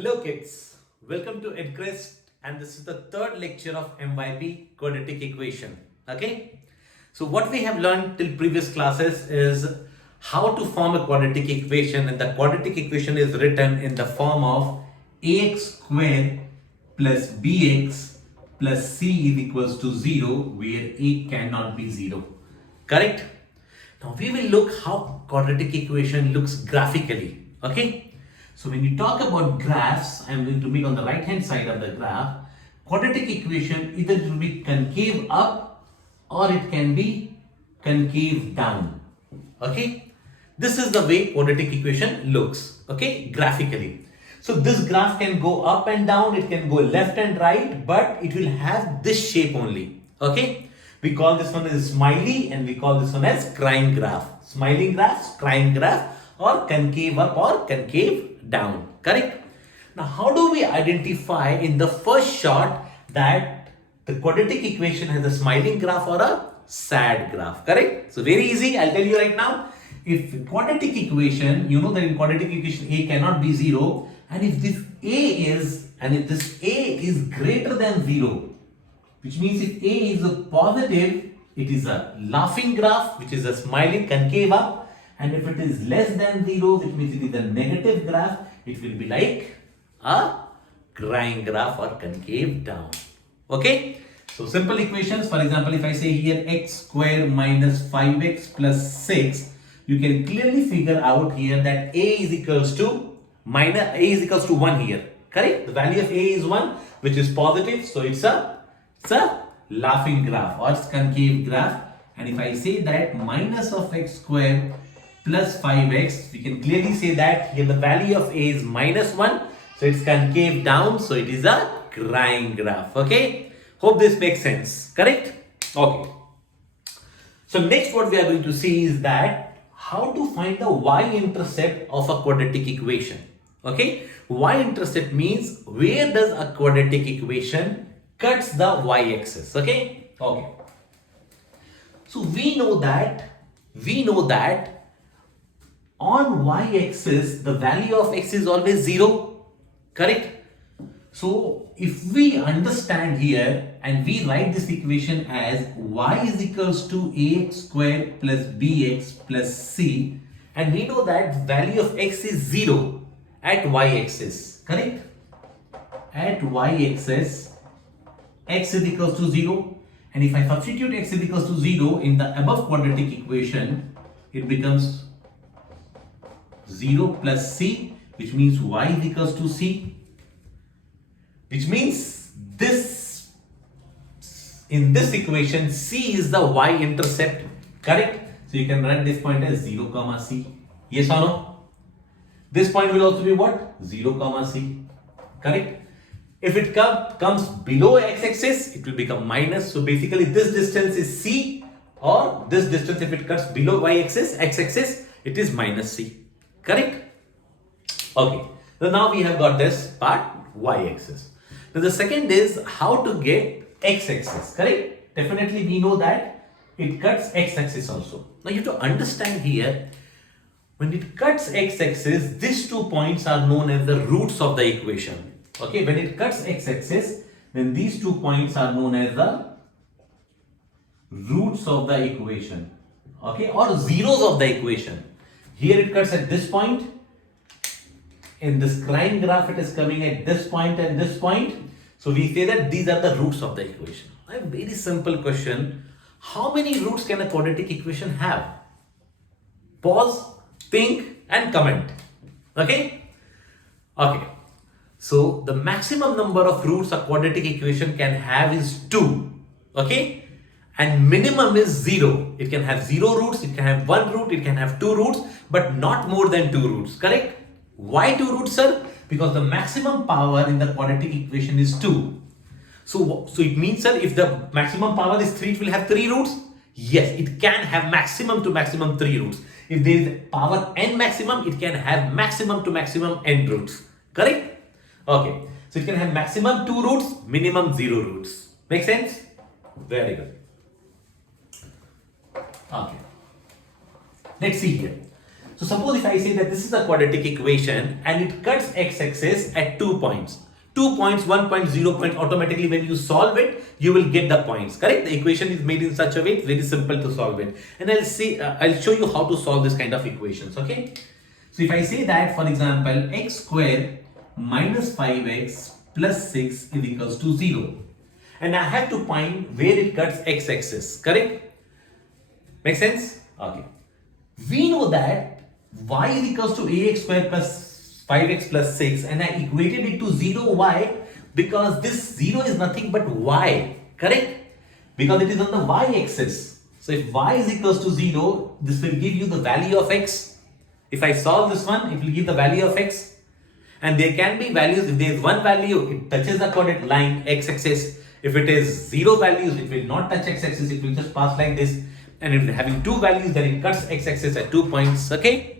Hello kids, welcome to EdCrest and this is the third lecture of MYP quadratic equation. Okay, so what we have learned till previous classes is how to form a quadratic equation, and the quadratic equation is written in the form of ax square plus bx plus c is equals to 0 where a cannot be 0. Correct? Now we will look how quadratic equation looks graphically. Okay. So when you talk about graphs, I am going to make on the right hand side of the graph, quadratic equation either it will be concave up or it can be concave down. Okay. This is the way quadratic equation looks. Okay. Graphically. So this graph can go up and down, it can go left and right, but it will have this shape only. Okay. We call this one as smiley and we call this one as crying graph. Smiling graph, crying graph, or concave up or concave down. Correct? Now, how do we identify in the first shot that the quadratic equation has a smiling graph or a sad graph? Correct? So, very easy. I'll tell you right now. If quadratic equation, you know that in quadratic equation A cannot be 0, and if this A is greater than 0, which means if A is a positive, it is a laughing graph, which is a smiling concave up. And if it is less than 0, which means it is a negative graph, it will be like a crying graph or concave down. Okay? So simple equations. For example, if I say here x square minus 5x plus 6, you can clearly figure out here that a is equals to 1 here. Correct? The value of a is 1, which is positive. So it's a laughing graph or concave graph. And if I say that minus of x square plus 5x, we can clearly say that here the value of a is minus 1. So it's concave down. So it is a crying graph. Okay. Hope this makes sense. Correct? Okay. So next what we are going to see is that how to find the y-intercept of a quadratic equation. Okay. Y-intercept means where does a quadratic equation cuts the y-axis. Okay. Okay. So we know that on y-axis, the value of x is always 0. Correct? So, if we understand here and we write this equation as y is equals to ax square plus bx plus c, and we know that value of x is 0 at y-axis. Correct? At y-axis, x is equals to 0. And if I substitute x is equals to 0 in the above quadratic equation, it becomes 0 plus c, which means y is equals to c, which means in this equation c is the y-intercept. Correct? So you can write this point as 0 comma c. Yes or no? This point will also be what? 0 comma c. Correct? If it comes below x-axis, it will become minus. So basically this distance is c, or this distance if it cuts below y-axis, x-axis, it is minus c. Correct? Okay. So now we have got this part, y-axis. Now the second is how to get x-axis. Correct? Definitely we know that it cuts x-axis also. Now you have to understand here, when it cuts x-axis, these 2 points are known as the roots of the equation. Okay, when it cuts x-axis, then these 2 points are known as the roots of the equation. Okay, or zeros of the equation. Here it cuts at this point. In this crying graph, it is coming at this point and this point. So we say that these are the roots of the equation. A very simple question. How many roots can a quadratic equation have? Pause, think and comment. Okay? Okay. So the maximum number of roots a quadratic equation can have is 2. Okay? And minimum is 0. It can have 0 roots, it can have 1 root, it can have 2 roots, but not more than 2 roots. Correct? Why 2 roots, sir? Because the maximum power in the quadratic equation is 2. So it means, sir, if the maximum power is 3, it will have 3 roots? Yes, it can have maximum to maximum 3 roots. If there is power n maximum, it can have maximum to maximum n roots. Correct? Okay. So it can have maximum 2 roots, minimum 0 roots. Make sense? Very good. Okay. Let's see here. So suppose if I say that this is a quadratic equation and it cuts x-axis at 2 points. 2 points, 1 point, 0 point, automatically when you solve it, you will get the points, correct? The equation is made in such a way, it's very simple to solve it. And I'll show you how to solve this kind of equations, okay? So if I say that, for example, x square minus 5x plus 6 is equals to 0. And I have to find where it cuts x-axis, correct? Make sense? Okay. We know that y is equals to ax square plus 5x plus 6 and I equated it to 0. Why? Because this 0 is nothing but y, correct? Because it is on the y-axis. So if y is equals to 0, this will give you the value of x. If I solve this one, it will give the value of x. And there can be values, if there is one value, it touches the coordinate line x-axis. If it is 0 values, it will not touch x-axis, it will just pass like this. And if having 2 values, then it cuts x-axis at 2 points, okay?